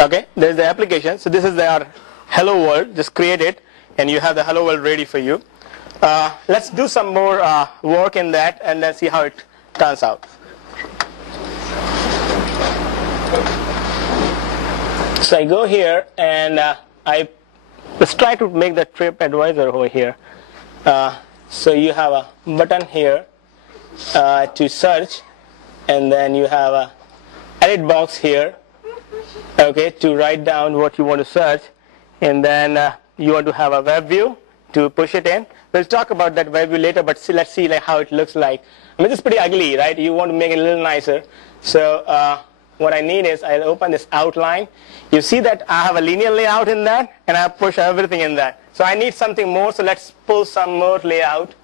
Okay, there's the application. So this is our hello world. Just create it, and you have the hello world ready for you. Let's do some more work in that, and then see how it turns out. So I go here, and let's try to make the trip advisor over here. So you have a button here to search, and then you have a edit box here, okay, to write down what you want to search, and then you want to have a web view to push it in. We'll talk about that web view later, but let's see like how it looks like. I mean, it's pretty ugly, right? You want to make it a little nicer. So what I need is I'll open this outline. You see that I have a linear layout in that, and I push everything in that. So I need something more, so let's pull some more layout.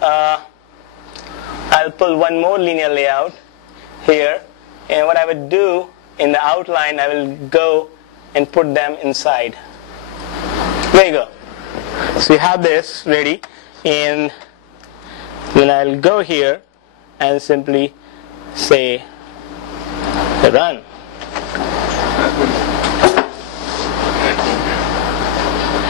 I'll pull one more linear layout here, and what I would do in the outline, I will go and put them inside. There you go. So we have this ready, and then I'll go here and simply say run.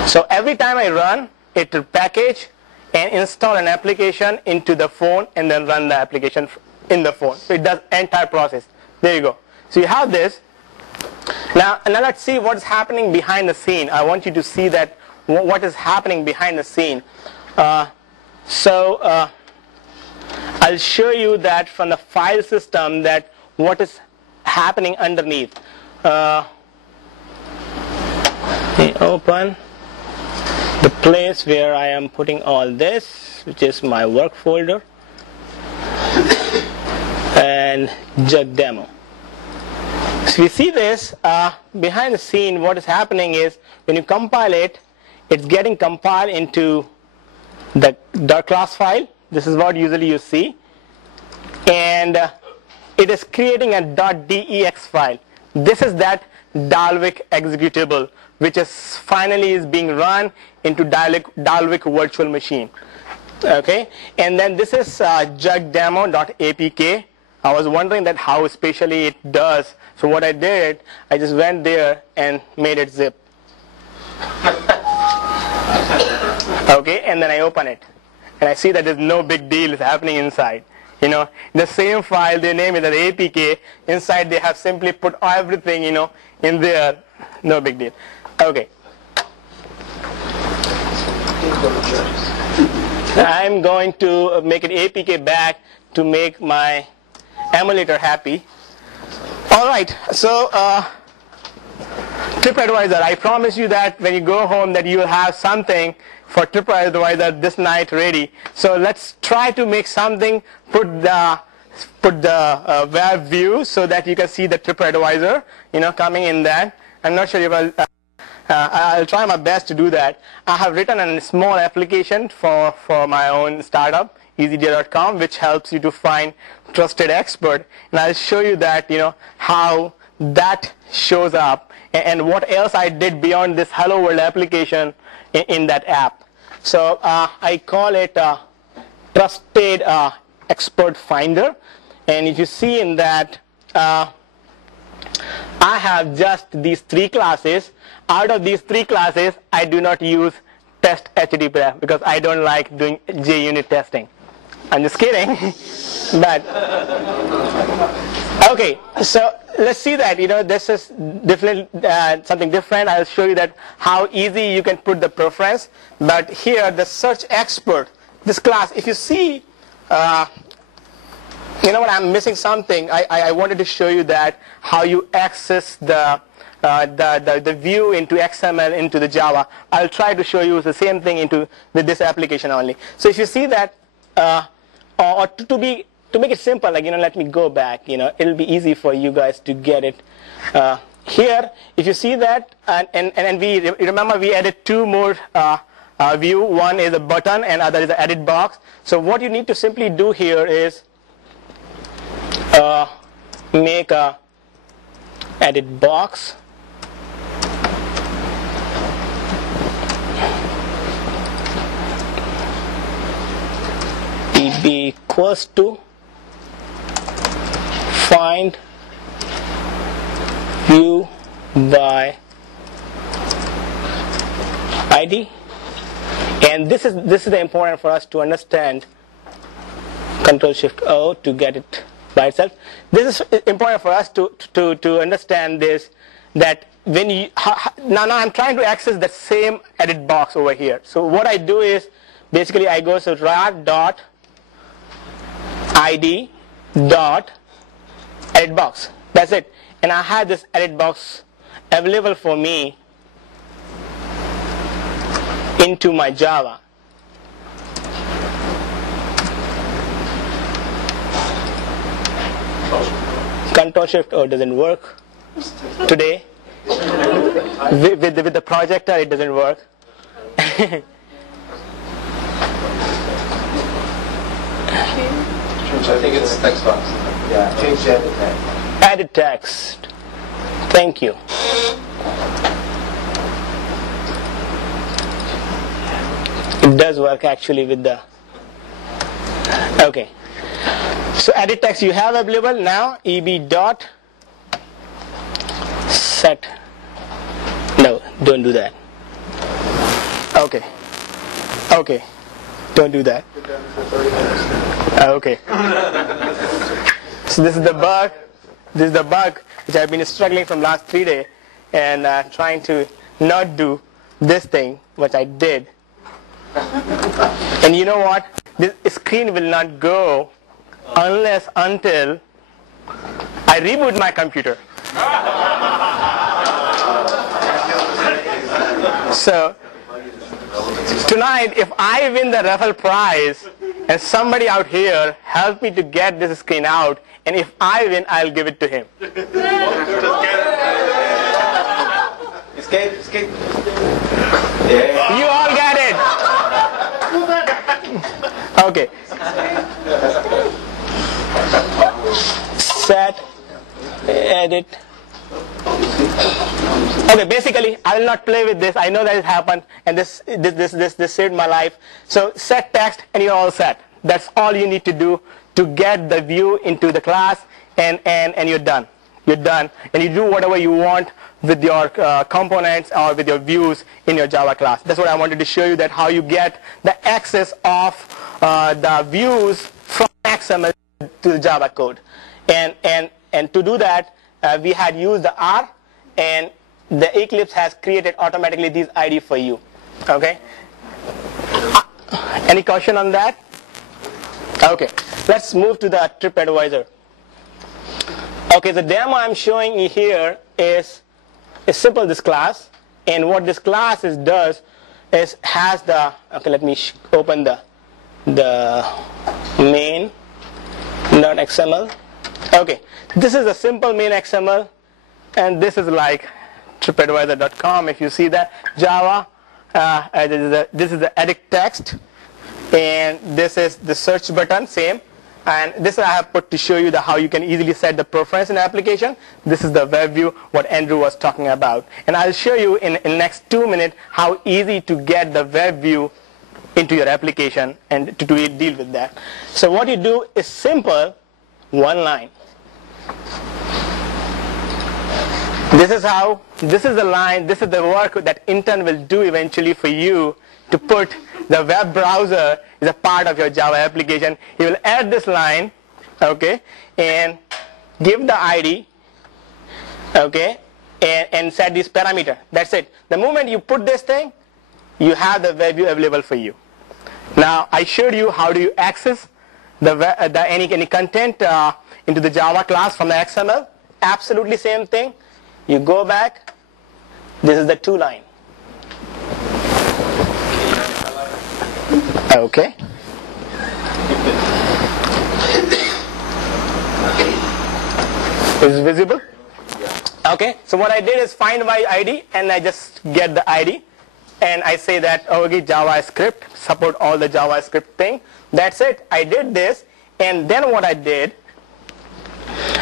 So every time I run, it will package and install an application into the phone, and then run the application in the phone. So it does the entire process. There you go. So you have this. Now let's see what's happening behind the scene. I want you to see that what is happening behind the scene. I'll show you that from the file system that what is happening underneath. Let me open the place where I am putting all this, which is my work folder, and Jug demo. So we see this behind the scene. What is happening is when you compile it, it's getting compiled into the .class file. This is what usually you see, and it is creating a .dex file. This is that Dalvik executable, which is finally is being run into Dalvik virtual machine. Okay, and then this is jugdemo.apk. I was wondering that how spatially it does. So what I did, I just went there and made it zip. Okay, and then I open it, and I see that there's no big deal is happening inside. You know, the same file, they name it as APK. Inside they have simply put everything, in there. No big deal. Okay. I'm going to make it APK back to make my emulator happy. All right. So TripAdvisor, I promise you that when you go home that you will have something for TripAdvisor this night ready. So let's try to make something, put the web view so that you can see the TripAdvisor, coming in that. I'm not sure if I'll try my best to do that. I have written a small application for my own startup, easyday.com, which helps you to find trusted expert. And I'll show you that, how that shows up and what else I did beyond this Hello World application in that app. So I call it Trusted Expert Finder. And if you see in that, I have just these 3 classes. Out of these 3 classes, I do not use test HTTP because I don't like doing JUnit testing. I'm just kidding. But okay, so let's see that. This is different, something different. I'll show you that how easy you can put the preference. But here, the search expert, this class, if you see, what, I'm missing something. I wanted to show you that how you access the view into XML into the Java. I'll try to show you the same thing with this application only. So if you see that, or to make it simple, let me go back. It'll be easy for you guys to get it. Here, if you see that, and we remember we added 2 more view. One is a button, and other is an edit box. So what you need to simply do here is make a edit box. db equals to find view by ID. And this is the important for us to understand. Control Shift O to get it by itself. This is important for us to understand this, that when you now I'm trying to access the same edit box over here. So what I do is basically I go to rar dot ID dot edit box. That's it. And I have this edit box available for me into my Java. Control Shift O doesn't work today. With the projector, it doesn't work. I think it's text box. Yeah, change the edit text. Edit text. Thank you. It does work actually with the. Okay. So edit text you have available now. eb dot set. No, don't do that. Okay. Okay. Don't do that. Okay. So this is the bug. This is the bug which I've been struggling from last 3 days and trying to not do this thing, which I did. And you know what? This screen will not go until I reboot my computer. So tonight, if I win the raffle prize and somebody out here help me to get this screen out, and if I win, I'll give it to him. Escape, escape. Yeah. You all get it. Okay. Set, edit. Okay, basically, I will not play with this. I know that it happened, and this saved my life. So set text, and you're all set. That's all you need to do to get the view into the class, and you're done. You're done, and you do whatever you want with your components or with your views in your Java class. That's what I wanted to show you, that how you get the access of the views from XML to the Java code. And to do that, we had used the R, and the Eclipse has created automatically these ID for you. Okay? Any question on that? Okay, let's move to the TripAdvisor. Okay, the demo I'm showing you here is simple, this class. And what this class does is has the, okay, let me open the main.xml. Okay, this is a simple main XML, and this is like tripadvisor.com. If you see that, Java, this is the edit text, and this is the search button, same. And this I have put to show you how you can easily set the preference in the application. This is the web view, what Andrew was talking about. And I'll show you in next 2 minutes how easy to get the web view into your application and to deal with that. So what you do is simple, one line. This is the line, this is the work that intern will do eventually for you to put the web browser is a part of your Java application. He will add this line, okay, and give the ID, okay, and set this parameter. That's it. The moment you put this thing, you have the web view available for you. Now I showed you how do you access any content into the Java class from the XML. Absolutely same thing. You go back. This is the two line. Okay. Is it visible? Okay. So what I did is find my ID, and I just get the ID, and I say that, oh, okay, JavaScript, support all the JavaScript thing. That's it. I did this, and then what I did,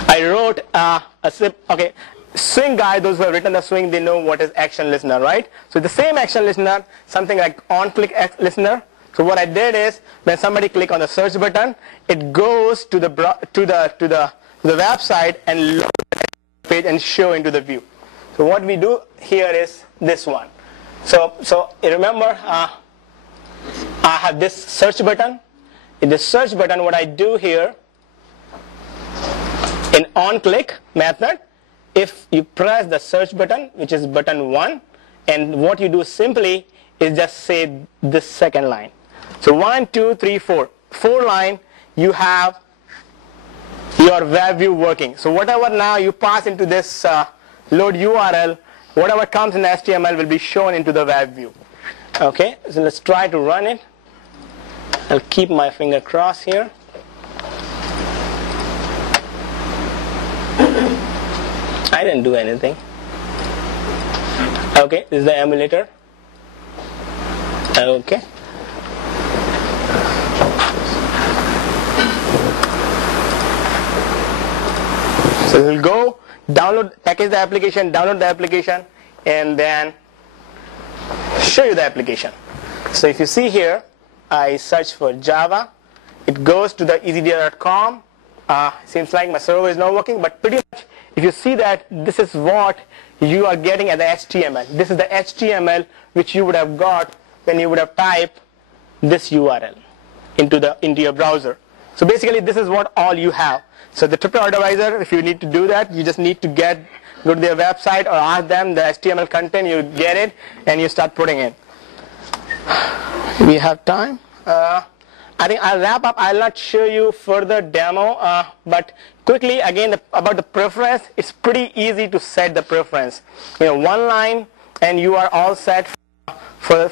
I wrote a script. Okay. Swing guy, those who have written the swing, they know what is action listener, right? So the same action listener, something like on-click listener. So what I did is, when somebody click on the search button, it goes to the website and load the page and show into the view. So So what we do here is this one. So remember, I have this search button. In the search button, what I do here, in on-click method, if you press the search button, which is button 1, and what you do simply is just say this second line. So 1, 2, 3, 4. 4 line, you have your web view working. So whatever now you pass into this load URL, whatever comes in HTML will be shown into the web view. Okay, so let's try to run it. I'll keep my finger crossed here. I didn't do anything. Okay, this is the emulator. Okay. So we'll go download, package the application, download the application, and then show you the application. So if you see here, I search for Java. It goes to the easydia.com. Seems like my server is not working, but pretty much if you see that, this is what you are getting as the HTML. This is the HTML which you would have got when you would have typed this URL into your browser. So basically this is what all you have. So the tripwire advisor, if you need to do that, you just need to go to their website or ask them the HTML content, you get it, and you start putting in. We have time. I think I'll wrap up. I'll not show you further demo, but quickly again about the preference. It's pretty easy to set the preference. One line, and you are all set for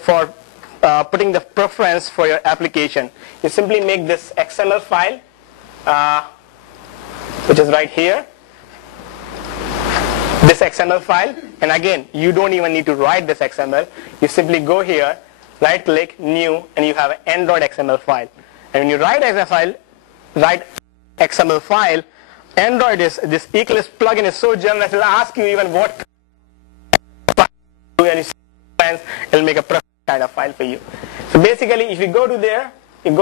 putting the preference for your application. You simply make this XML file, which is right here. This XML file, and again, you don't even need to write this XML. You simply go here, right click, new, and you have an Android XML file. And when you write XML file, Android is, this Eclipse plugin is so generous, it'll ask you even what and it'll make a preference kind of file for you. So basically, if you go there, and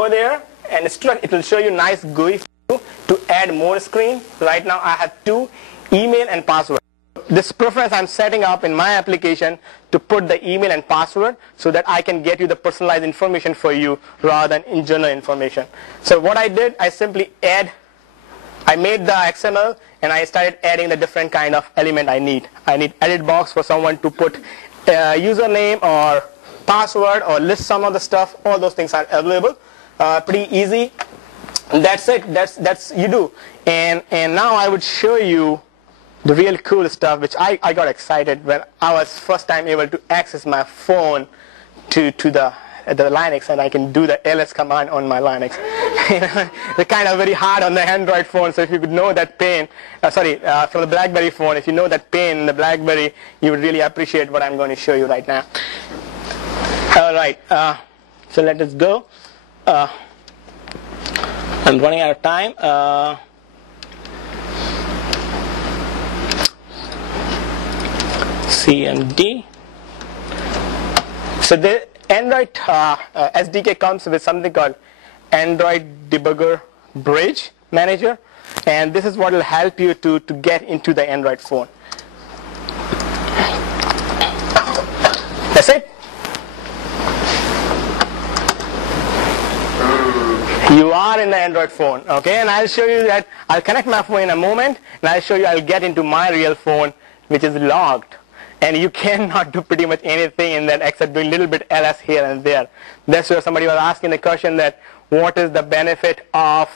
it will show you nice GUI for you to add more screen. Right now, I have 2, email and password. This preference I'm setting up in my application to put the email and password so that I can get you the personalized information for you rather than in general information. So what I did, I simply I made the XML and I started adding the different kind of element I need. I need edit box for someone to put username or password or list some of the stuff. All those things are available. Pretty easy. That's it. That's you do. And now I would show you the real cool stuff, which I got excited when I was first time able to access my phone to the Linux, and I can do the ls command on my Linux. They're kind of very hard on the Android phone, so if you could know that pain, from the BlackBerry phone, if you know that pain in the BlackBerry, you would really appreciate what I'm going to show you right now. All right, so let us go. I'm running out of time. CMD. So the Android SDK comes with something called Android Debugger Bridge Manager, and this is what will help you to get into the Android phone. That's it. You are in the Android phone, okay? And I'll show you that. I'll connect my phone in a moment, and I'll show you I'll get into my real phone, which is logged. And you cannot do pretty much anything in that except doing a little bit ls here and there. That's where somebody was asking the question that what is the benefit of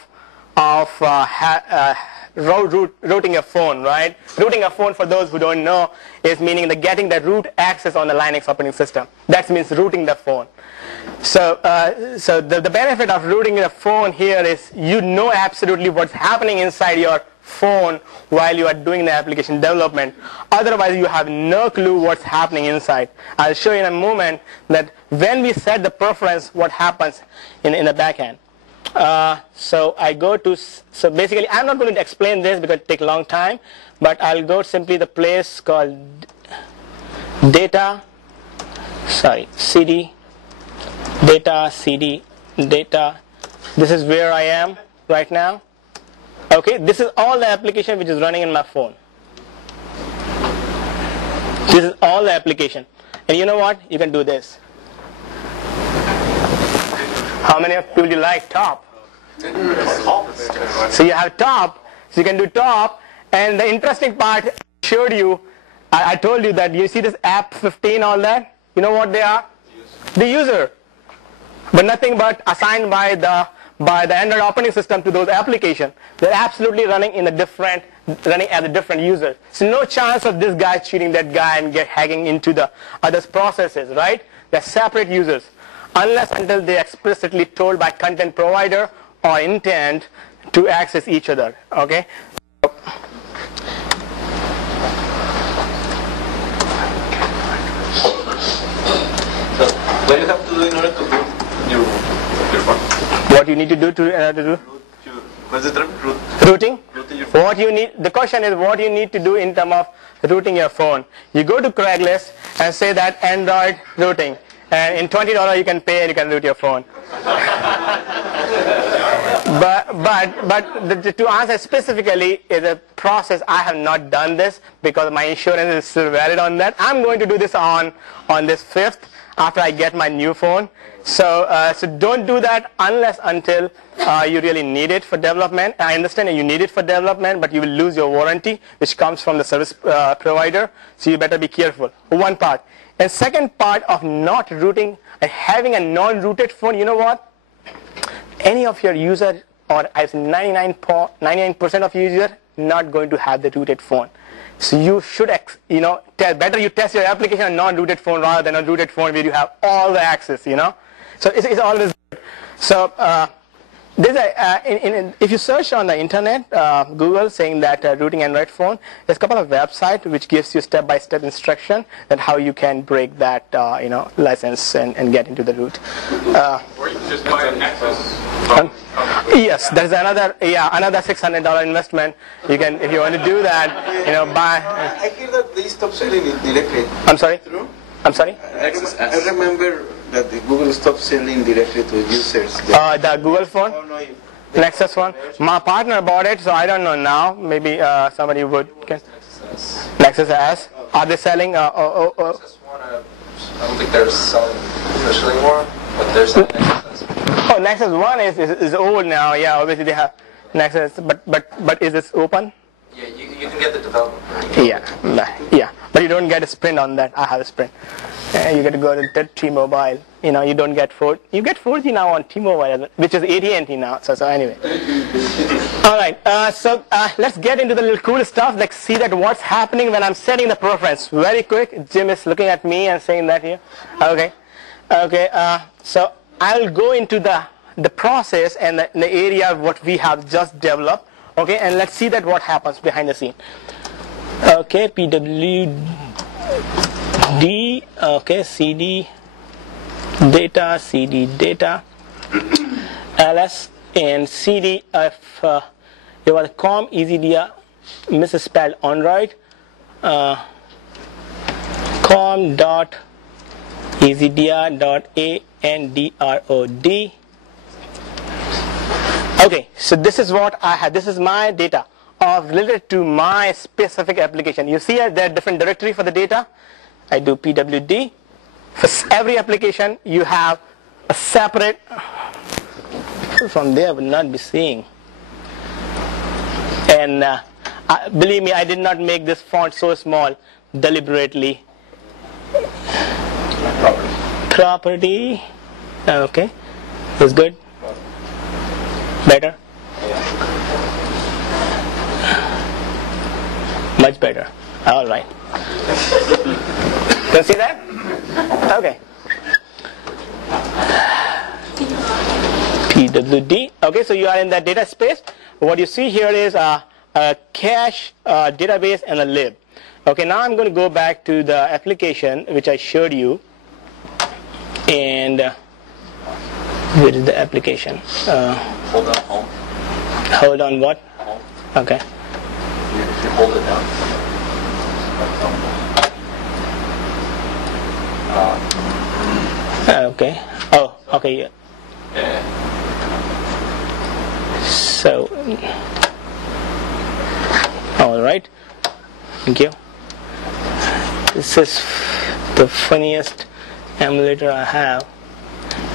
rooting a phone, right? Rooting a phone, for those who don't know, is meaning getting the root access on the Linux operating system. That means rooting the phone. So the benefit of rooting the phone here is you know absolutely what's happening inside your phone while you are doing the application development. Otherwise, you have no clue what's happening inside. I'll show you in a moment that when we set the preference, what happens in the back end. So basically, I'm not going to explain this because it takes a long time, but I'll go simply the place called CD. This is where I am right now. Okay, this is all the application which is running in my phone. This is all the application. And you know what? You can do this. How many of people do you like top? So you have top. So you can do top. And the interesting part, I showed you, I told you that you see this app 15, all that. You know what they are? The user. But nothing but assigned by the Android operating system to those applications. They're absolutely running as a different user. So no chance of this guy cheating that guy and hacking into the other processes, right? They're separate users. Unless until they're explicitly told by content provider or intent to access each other, okay? So, what do you have to do in order to boot your phone? What you need to do to do? What's the term? Routing? What you need? The question is what you need to do in terms of routing your phone. You go to Craigslist and say that Android routing, and in $20 you can pay and you can route your phone. But to answer specifically is a process. I have not done this because my insurance is still valid on that. I'm going to do this on this 5th after I get my new phone. So don't do that unless until you really need it for development. I understand that you need it for development, but you will lose your warranty, which comes from the service provider. So you better be careful. One part. And second part of not rooting and having a non-rooted phone, you know what? Any of your users, or as 99% of users, not going to have the rooted phone. So you should, better you test your application on non-rooted phone rather than a rooted phone where you have all the access, So it's always good. So if you search on the internet, Google saying that rooting Android phone, there's a couple of websites which gives you step-by-step instruction that how you can break that license and get into the root. Or you can just buy a Nexus. Yes, there's another $600 investment. You can, if you want to do that, buy. I hear that they stopped selling it directly. I'm sorry. True? I'm sorry. I remember that the Google stopped selling directly to users. The Google phone, Oh, no, Nexus one. My partner bought it, so I don't know now. Maybe somebody would. Nexus S. Are they selling? Nexus 1, I don't think they're selling officially anymore, but they're selling Nexus S. Oh, Nexus 1 is old now. Yeah, obviously they have Nexus, but is this open? Yeah, you can get the development. Yeah, but you don't get a Sprint on that. I have a Sprint. You get to go to T-Mobile. You don't get 4. You get 4G now on T-Mobile, which is AT&T now. So anyway. All right. So let's get into the little cool stuff. Let's see that what's happening when I'm setting the preference. Very quick. Jim is looking at me and saying that here. Okay. So I'll go into the process and the area of what we have just developed. Okay, and let's see that what happens behind the scene. Okay, PWD. Okay, CD data, ls, and CD if you are com easydia misspelled Android, com dot easydia dot android. Okay, so this is what I had. This is my data related to my specific application. You see there are different directory for the data. I do PWD. For every application, you have a separate. From there, I will not be seeing. And believe me, I did not make this font so small deliberately. Property. Okay, it's good. Better? Much better. All right. Can you see that? Okay. PWD. Okay, so you are in that data space. What you see here is a cache, database, and a lib. Okay, now I'm going to go back to the application which I showed you. And where is the application? Hold on home. Hold on what? Home. Okay. If you hold it down. Okay. Oh, okay. Yeah. Yeah. So, all right. Thank you. This is the funniest emulator I have,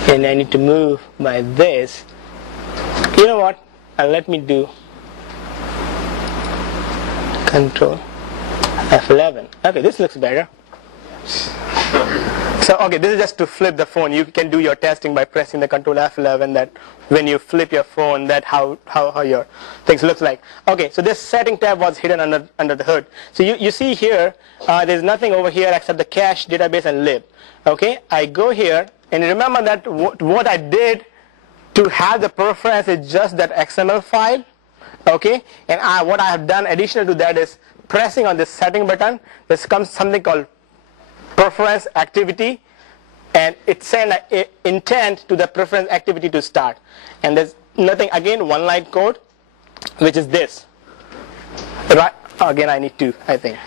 and I need to move by this. You know what? Let me do Control F11. Okay, this looks better. So, okay, this is just to flip the phone. You can do your testing by pressing the Control F11. That when you flip your phone, that how your things looks like. Okay, so this setting tab was hidden under the hood. So you see here, there's nothing over here except the cache, database, and lib. Okay, I go here, and remember that what I did to have the preference is just that XML file. Okay, and what I have done additional to that is pressing on this setting button. This comes something called preference activity, and it sends an intent to the preference activity to start. And there's nothing, again, one line code, which is this. Right? Again, I need to, I think.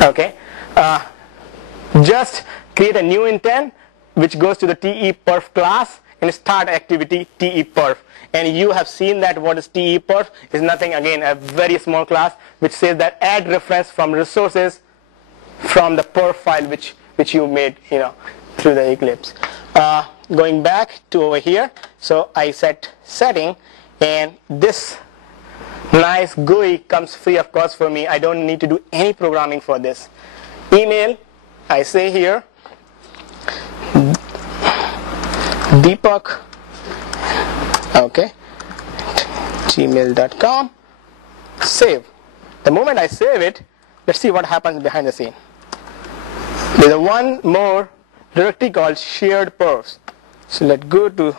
Okay. Just create a new intent, which goes to the TE_perf class, and start activity TE_perf. And you have seen that what is TE_perf is nothing, again, a very small class, which says that add reference from resources from the perf file which you made, through the Eclipse. Going back to over here, so I set setting, and this nice GUI comes free of cost for me. I don't need to do any programming for this. Email, I say here, debug, okay, gmail.com, save. The moment I save it, let's see what happens behind the scene. There's one more directory called shared perfs. So let's go to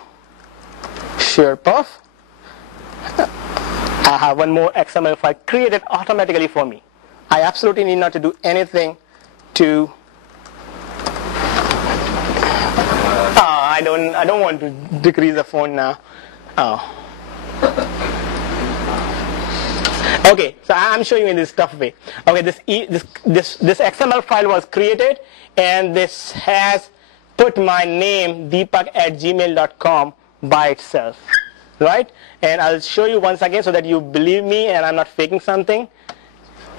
shared perf. I have one more XML file created automatically for me. I absolutely need not to do anything to. I don't want to decrease the font now. Okay, so I'm showing you in this tough way. Okay, this XML file was created, and this has put my name deepak@gmail.com by itself, right? And I'll show you once again so that you believe me and I'm not faking something.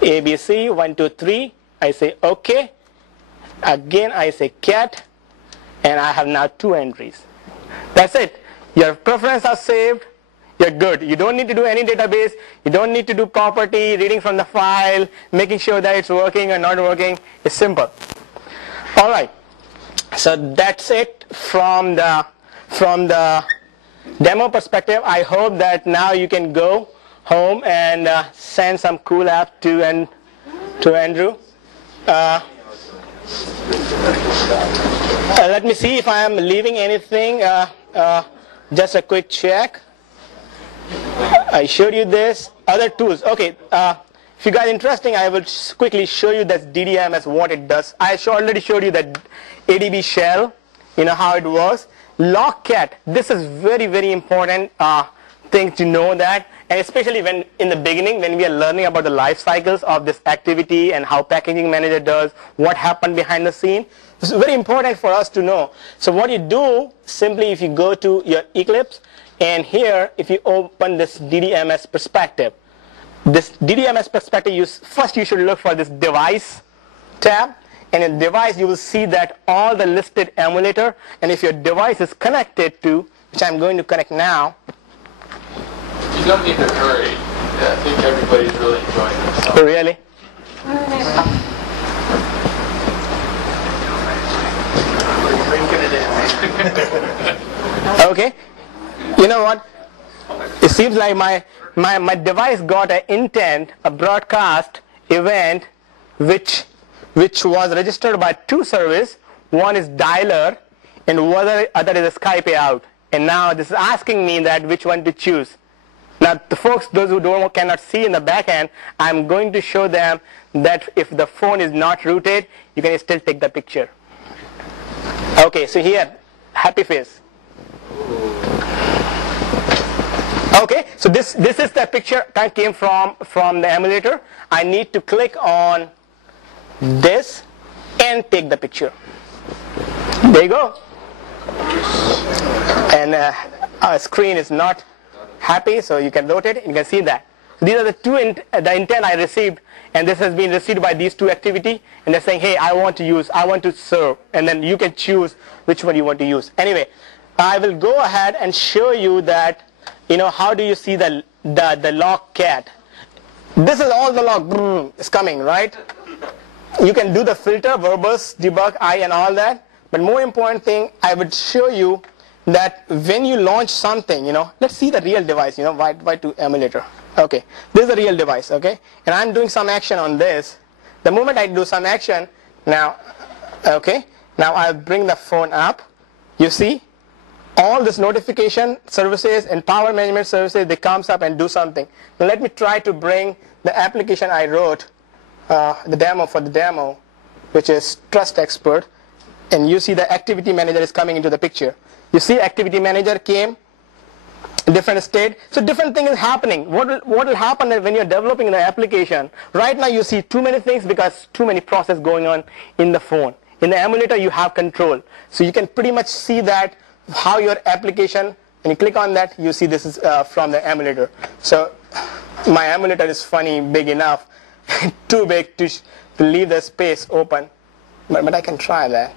ABC 1 2 3. I say OK. Again, I say cat, and I have now 2 entries. That's it. Your preferences are saved. You're good. You don't need to do any database. You don't need to do property, reading from the file, making sure that it's working or not working. It's simple. All right. So that's it from the demo perspective. I hope that now you can go home and send some cool app to Andrew. Let me see if I am leaving anything. Just a quick check. I showed you this. Other tools. Okay. If you guys are interested, I will quickly show you that DDMS, what it does. I already showed you that ADB shell, how it works. Logcat. This is very, very important thing to know that. And especially when in the beginning, when we are learning about the life cycles of this activity and how packaging manager does, what happened behind the scene. This is very important for us to know. So what you do, simply if you go to your Eclipse, and here, if you open this DDMS perspective, this DDMS perspective, first you should look for this device tab. And in device, you will see that all the listed emulator. And if your device is connected to, which I'm going to connect now. You don't need to hurry. I think everybody's really enjoying this. Oh, really? Okay. You know what? It seems like my device got an intent, a broadcast event, which was registered by 2 services. One is dialer, and other is a Skype out. And now this is asking me that which one to choose. Now, the folks, those who cannot see in the back end, I'm going to show them that if the phone is not rooted, you can still take the picture. Okay, so here, happy face. Okay, so this is the picture that came from the emulator. I need to click on this and take the picture. There you go. And our screen is not happy, so you can rotate it. You can see that. These are the the intent I received, and this has been received by these two activity, and they're saying, hey, I want to serve, and then you can choose which one you want to use. Anyway, I will go ahead and show you that, how do you see the log cat. This is all the log is coming, right? You can do the filter, verbose, debug, I, and all that. But more important thing, I would show you that when you launch something, let's see the real device, why to emulator. Okay, this is the real device, okay? And I'm doing some action on this. The moment I do some action, now, okay, now I'll bring the phone up. You see, all this notification services and power management services, they comes up and do something. Now let me try to bring the application I wrote, the demo, which is Trust Expert, and you see the activity manager is coming into the picture. You see activity manager came, different state. So different thing is happening. What will happen is when you're developing the application, right now you see too many things because too many process going on in the phone. In the emulator you have control. So you can pretty much see that how your application, when you click on that, you see this is from the emulator. So my emulator is funny, big enough, too big to leave the space open. But I can try that,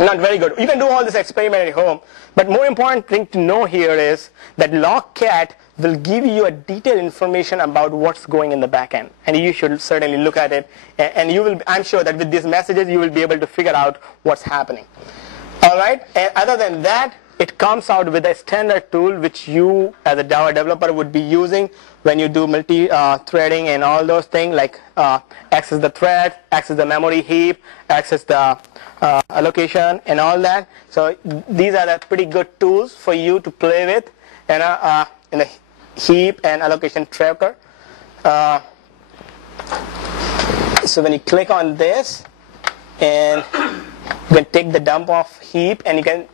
Not very good. You can do all this experiment at home. But more important thing to know here is that logcat will give you a detailed information about what's going in the back end. And you should certainly look at it. And you will, I'm sure that with these messages, you will be able to figure out what's happening. All right. And other than that, it comes out with a standard tool which you as a Java developer would be using when you do multi-threading and all those things, like access the thread, access the memory heap, access the allocation and all that. So these are the pretty good tools for you to play with in the heap and allocation tracker. So when you click on this, and you can take the dump of heap, and you can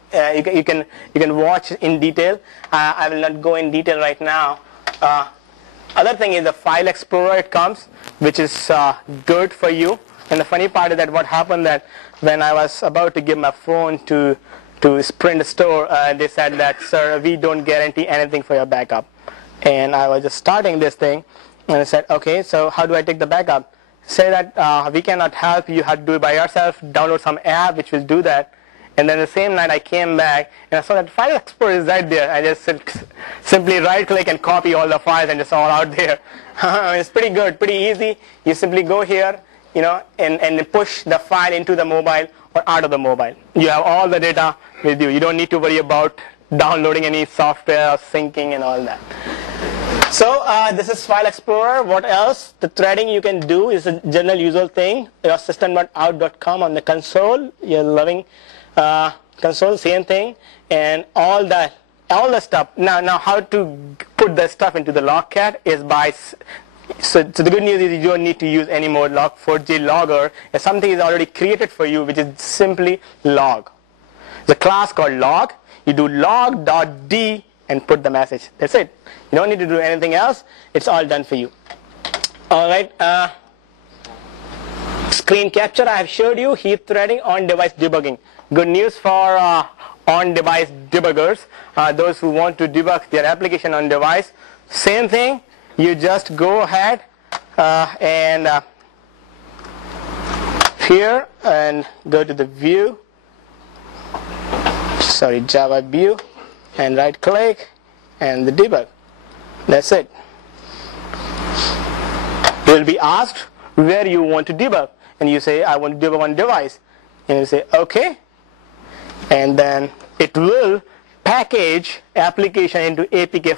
watch in detail. I will not go in detail right now. Other thing is the file explorer. It comes, which is good for you. And the funny part is that what happened that when I was about to give my phone to Sprint store, they said that, sir, we don't guarantee anything for your backup. And I was just starting this thing, and I said, okay, so how do I take the backup? Say that we cannot help, you have to do it by yourself, download some app which will do that. And then the same night I came back and I saw that file explorer is right there. I just simply right click and copy all the files and it's all out there. It's pretty good, pretty easy. You simply go here, and push the file into the mobile or out of the mobile. You have all the data with you. You don't need to worry about downloading any software or syncing and all that. So this is File Explorer. What else? The threading you can do is a general usual thing. Your system.out.com on the console. You're loving console, same thing, and all the stuff. Now how to put the stuff into the logcat is by. So the good news is you don't need to use any more log4j logger. If something is already created for you, which is simply log. The class called log. You do log.d and put the message. That's it. You don't need to do anything else. It's all done for you. All right. Screen capture. I have showed you heap threading on device debugging. Good news for on device debuggers. Those who want to debug their application on device. Same thing. You just go ahead and here and go to the view. Sorry, Java view, and right click and the debug. That's it. You will be asked where you want to debug, and you say I want to debug on device, and you say okay, and then it will package application into APK